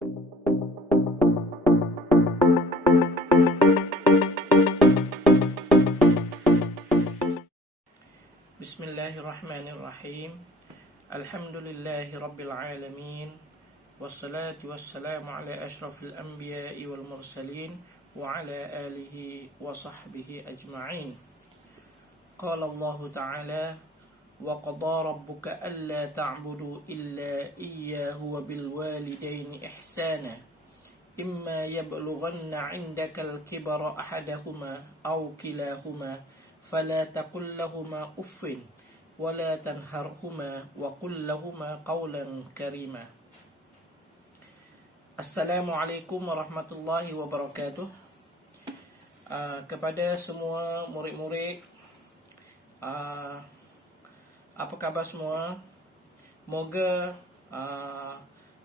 Bismillahirrahmanirrahim. Alhamdulillahi rabbil alamin. Wassalatu wassalamu ala ashrafil anbiya'i wal mursalin wa ala alihi wa sahbihi ajma'in. Qala Allah ta'ala: wa qada rabbuka alla ta'budu illa iyyahu wa bil walidaini ihsana imma yablughanna 'indaka al-kibara ahaduhuma aw kilahuma fala taqul lahumā uffin wa la tanharhumā wa qul lahumā qawlan karīmā. Assalamualaikum warahmatullahi wabarakatuh. Kepada semua murid-murid, apa khabar semua? Moga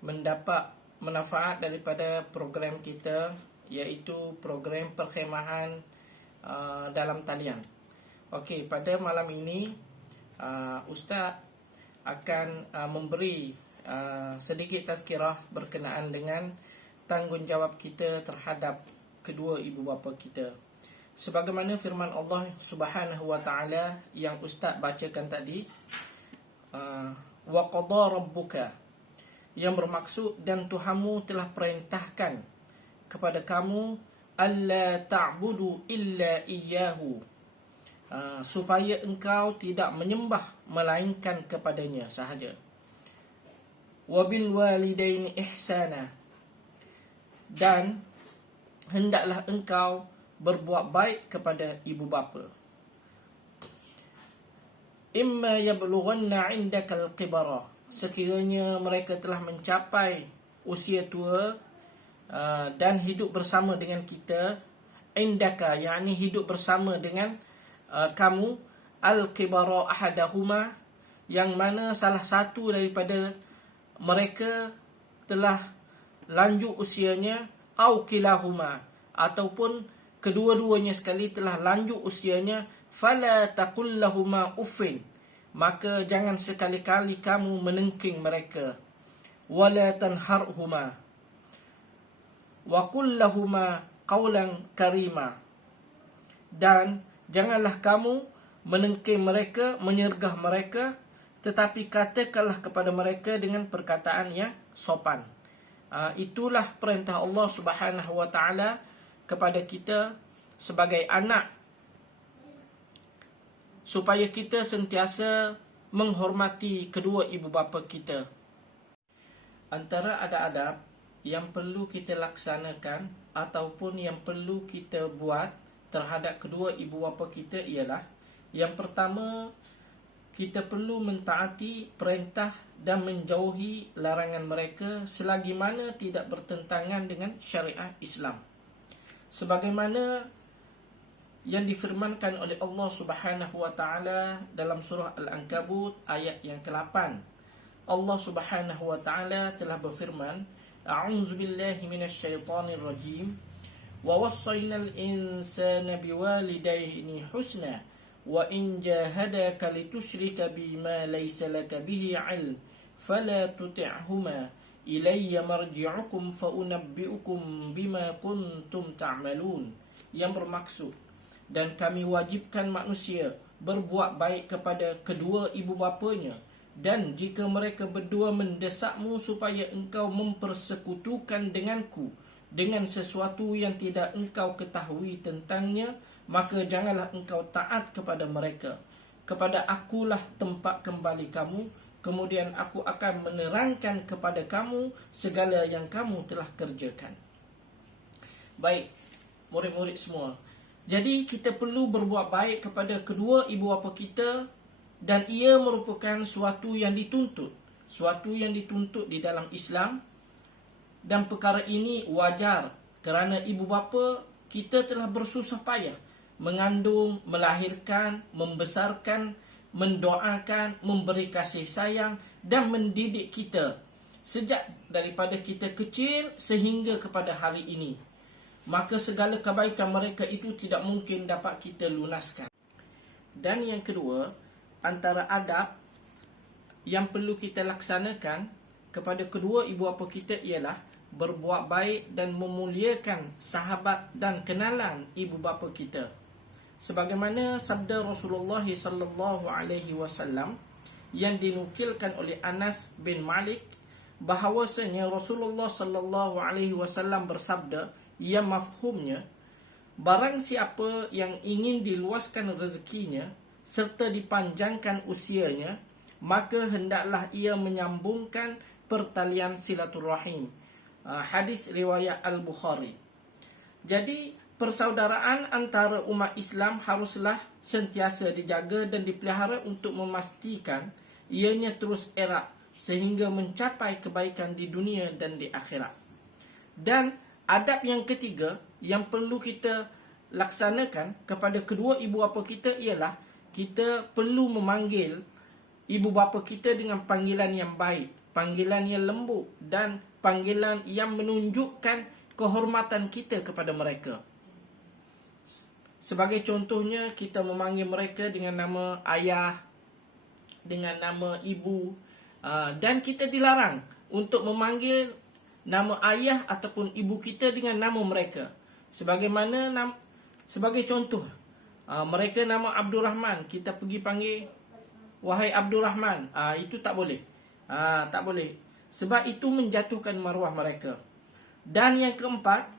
mendapat manfaat daripada program kita, iaitu program perkhemahan dalam talian. Okey, pada malam ini Ustaz akan memberi sedikit tazkirah berkenaan dengan tanggungjawab kita terhadap kedua ibu bapa kita. Sebagaimana firman Allah Subhanahu wa taala yang Ustaz bacakan tadi, wa qada rabbuka, yang bermaksud dan Tuhanmu telah perintahkan kepada kamu alla ta'budu illa iyyahu, supaya engkau tidak menyembah melainkan kepadanya sahaja. Wabil walidaini ihsana, dan hendaklah engkau berbuat baik kepada ibu bapa. Imma yablughanna 'indakal kibara, sekiranya mereka telah mencapai usia tua dan hidup bersama dengan kita. Indaka, yakni hidup bersama dengan kamu. Al-kibara ahadahuma, yang mana salah satu daripada mereka telah lanjut usianya, au kilahuma, ataupun kedua-duanya sekali telah lanjut usianya. Fala taqul lahumā uffin, maka jangan sekali-kali kamu menengking mereka. Wala tanharhuma wa qul lahumā qawlan karīmā, dan janganlah kamu menengking mereka, menyergah mereka, tetapi katakanlah kepada mereka dengan perkataan yang sopan. Itulah perintah Allah Subhanahu wa taala kepada kita sebagai anak, supaya kita sentiasa menghormati kedua ibu bapa kita. Antara adab-adab yang perlu kita laksanakan ataupun yang perlu kita buat terhadap kedua ibu bapa kita ialah, yang pertama, kita perlu mentaati perintah dan menjauhi larangan mereka selagi mana tidak bertentangan dengan syariat Islam. Sebagaimana yang difirmankan oleh Allah Subhanahu wa taala dalam surah Al-Ankabut ayat yang ke-8. Allah Subhanahu wa taala telah berfirman, a'udzubillahi minasyaitonirrajim, wa wassaynal insana biwalidayhi husna wa in jahadaka litusyrika bima laysa laka bihi 'ilm fala tuti'huma ilayya marji'ukum fa unabbi'ukum bima kuntum ta'malun. Yang bermaksud, dan kami wajibkan manusia berbuat baik kepada kedua ibu bapanya, dan jika mereka berdua mendesakmu supaya engkau mempersekutukan denganku dengan sesuatu yang tidak engkau ketahui tentangnya, maka janganlah engkau taat kepada mereka. Kepada akulah tempat kembali kamu, kemudian aku akan menerangkan kepada kamu segala yang kamu telah kerjakan. Baik, murid-murid semua, jadi kita perlu berbuat baik kepada kedua ibu bapa kita, dan ia merupakan suatu yang dituntut, di dalam Islam. Dan perkara ini wajar kerana ibu bapa kita telah bersusah payah mengandung, melahirkan, membesarkan, mendoakan, memberi kasih sayang dan mendidik kita sejak daripada kita kecil sehingga kepada hari ini. Maka segala kebaikan mereka itu tidak mungkin dapat kita lunaskan. Dan yang kedua, antara adab yang perlu kita laksanakan kepada kedua ibu bapa kita ialah berbuat baik dan memuliakan sahabat dan kenalan ibu bapa kita. Sebagaimana sabda Rasulullah sallallahu alaihi wasallam yang dinukilkan oleh Anas bin Malik, bahawasanya Rasulullah sallallahu alaihi wasallam bersabda yang mafhumnya, barang siapa yang ingin diluaskan rezekinya serta dipanjangkan usianya, maka hendaklah ia menyambungkan pertalian silaturahim. Hadis riwayat Al-Bukhari. Jadi persaudaraan antara umat Islam haruslah sentiasa dijaga dan dipelihara untuk memastikan ianya terus erat sehingga mencapai kebaikan di dunia dan di akhirat. Dan adab yang ketiga yang perlu kita laksanakan kepada kedua ibu bapa kita ialah kita perlu memanggil ibu bapa kita dengan panggilan yang baik, panggilan yang lembut dan panggilan yang menunjukkan kehormatan kita kepada mereka. Sebagai contohnya, kita memanggil mereka dengan nama ayah, dengan nama ibu, dan kita dilarang untuk memanggil nama ayah ataupun ibu kita dengan nama mereka. Sebagaimana sebagai contoh, mereka nama Abdul Rahman, kita pergi panggil wahai Abdul Rahman, itu tak boleh. Tak boleh. Sebab itu menjatuhkan maruah mereka. Dan yang keempat,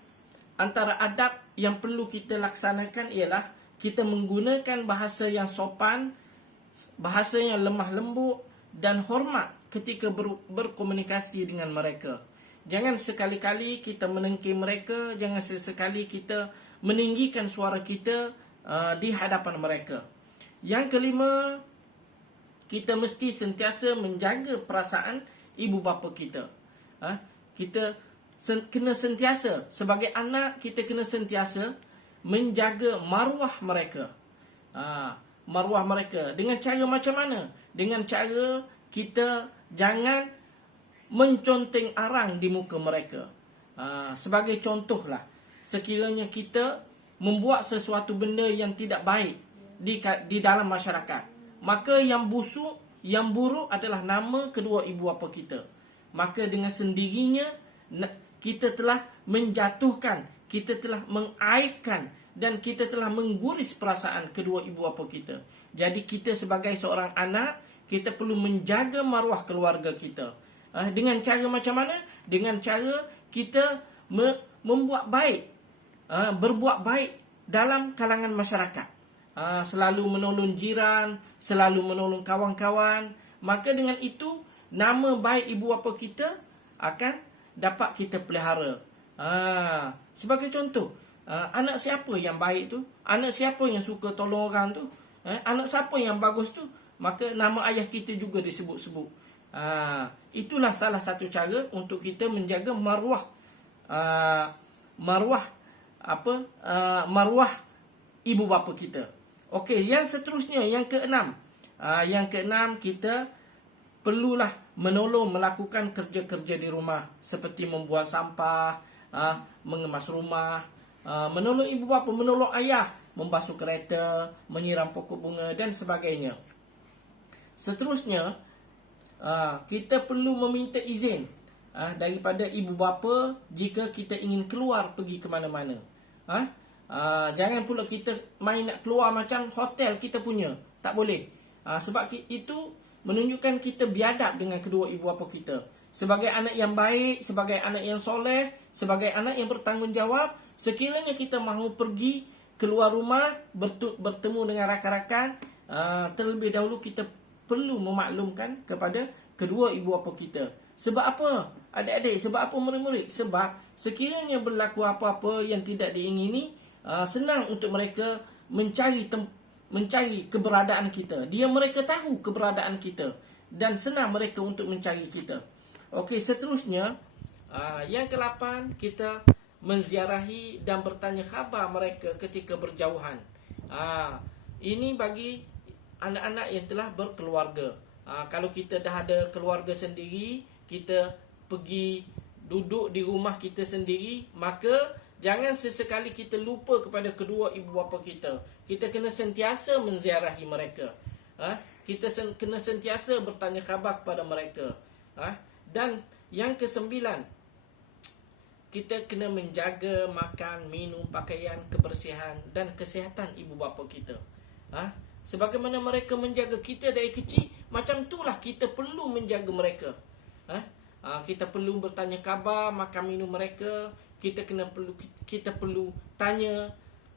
antara adab yang perlu kita laksanakan ialah kita menggunakan bahasa yang sopan, bahasa yang lemah lembut dan hormat ketika berkomunikasi dengan mereka. Jangan sekali-kali kita menengking mereka, jangan sesekali kita meninggikan suara kita di hadapan mereka. Yang kelima, kita mesti sentiasa menjaga perasaan ibu bapa kita. Kita kena sentiasa, sebagai anak kita kena sentiasa menjaga maruah mereka. Maruah mereka dengan cara macam mana? Dengan cara kita jangan menconteng arang di muka mereka. Sebagai contohlah, sekiranya kita membuat sesuatu benda yang tidak baik di dalam masyarakat, maka yang busuk, yang buruk adalah nama kedua ibu bapa kita. Maka dengan sendirinya kita telah menjatuhkan, kita telah mengaibkan dan kita telah mengguris perasaan kedua ibu bapa kita. Jadi kita sebagai seorang anak, kita perlu menjaga maruah keluarga kita. Dengan cara macam mana? Dengan cara kita membuat baik, berbuat baik dalam kalangan masyarakat. Selalu menolong jiran, selalu menolong kawan-kawan. Maka dengan itu, nama baik ibu bapa kita akan dapat kita pelihara. Sebagai contoh, anak siapa yang baik tu, anak siapa yang suka tolong orang tu, anak siapa yang bagus tu, maka nama ayah kita juga disebut-sebut. Itulah salah satu cara untuk kita menjaga maruah ibu bapa kita. Okey, yang seterusnya, yang keenam. Yang keenam, kita perlulah menolong melakukan kerja-kerja di rumah seperti membuang sampah, mengemas rumah, menolong ibu bapa, menolong ayah, membasuh kereta, menyiram pokok bunga dan sebagainya. Seterusnya, kita perlu meminta izin daripada ibu bapa jika kita ingin keluar pergi ke mana-mana. Jangan pula kita main nak keluar macam hotel kita punya. Tak boleh. Sebab itu menunjukkan kita biadab dengan kedua ibu bapa kita. Sebagai anak yang baik, sebagai anak yang soleh, sebagai anak yang bertanggungjawab, sekiranya kita mahu pergi keluar rumah, bertemu dengan rakan-rakan, terlebih dahulu kita perlu memaklumkan kepada kedua ibu bapa kita. Sebab apa? Adik-adik, sebab apa murid-murid? Sebab sekiranya berlaku apa-apa yang tidak diingini, senang untuk mereka mencari keberadaan kita. Mereka tahu keberadaan kita dan senang mereka untuk mencari kita. Okey, seterusnya, yang ke-8, kita menziarahi dan bertanya khabar mereka ketika berjauhan. Ini bagi anak-anak yang telah berkeluarga. Kalau kita dah ada keluarga sendiri, kita pergi duduk di rumah kita sendiri, maka jangan sesekali kita lupa kepada kedua ibu bapa kita. Kita kena sentiasa menziarahi mereka. Kita kena sentiasa bertanya khabar kepada mereka. Dan yang ke-9, kita kena menjaga makan, minum, pakaian, kebersihan dan kesihatan ibu bapa kita. Sebagaimana mereka menjaga kita dari kecil, macam itulah kita perlu menjaga mereka. Kita perlu bertanya khabar, makan minum mereka. Kita perlu tanya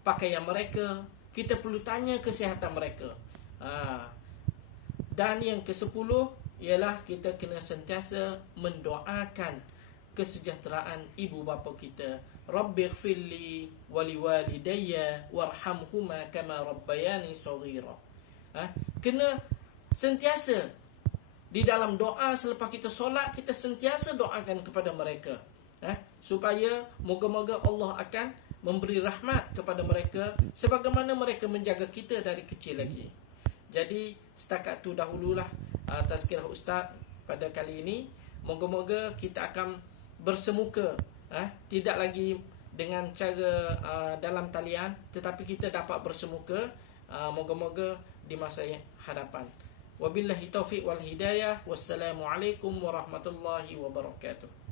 pakaian mereka. Kita perlu tanya kesihatan mereka. Dan yang ke-10 ialah kita kena sentiasa mendoakan kesejahteraan ibu bapa kita. Rabbighfirli waliwalidayya warhamhuma kama rabbayani shaghira. Kena sentiasa di dalam doa selepas kita solat, kita sentiasa doakan kepada mereka, supaya moga-moga Allah akan memberi rahmat kepada mereka sebagaimana mereka menjaga kita dari kecil lagi. Jadi setakat tu dahululah tazkirah Ustaz pada kali ini. Moga-moga kita akan bersemuka, tidak lagi dengan cara dalam talian, tetapi kita dapat bersemuka, moga-moga di masa hadapan. Wabillahi taufiq wal hidayah. Wassalamualaikum warahmatullahi wabarakatuh.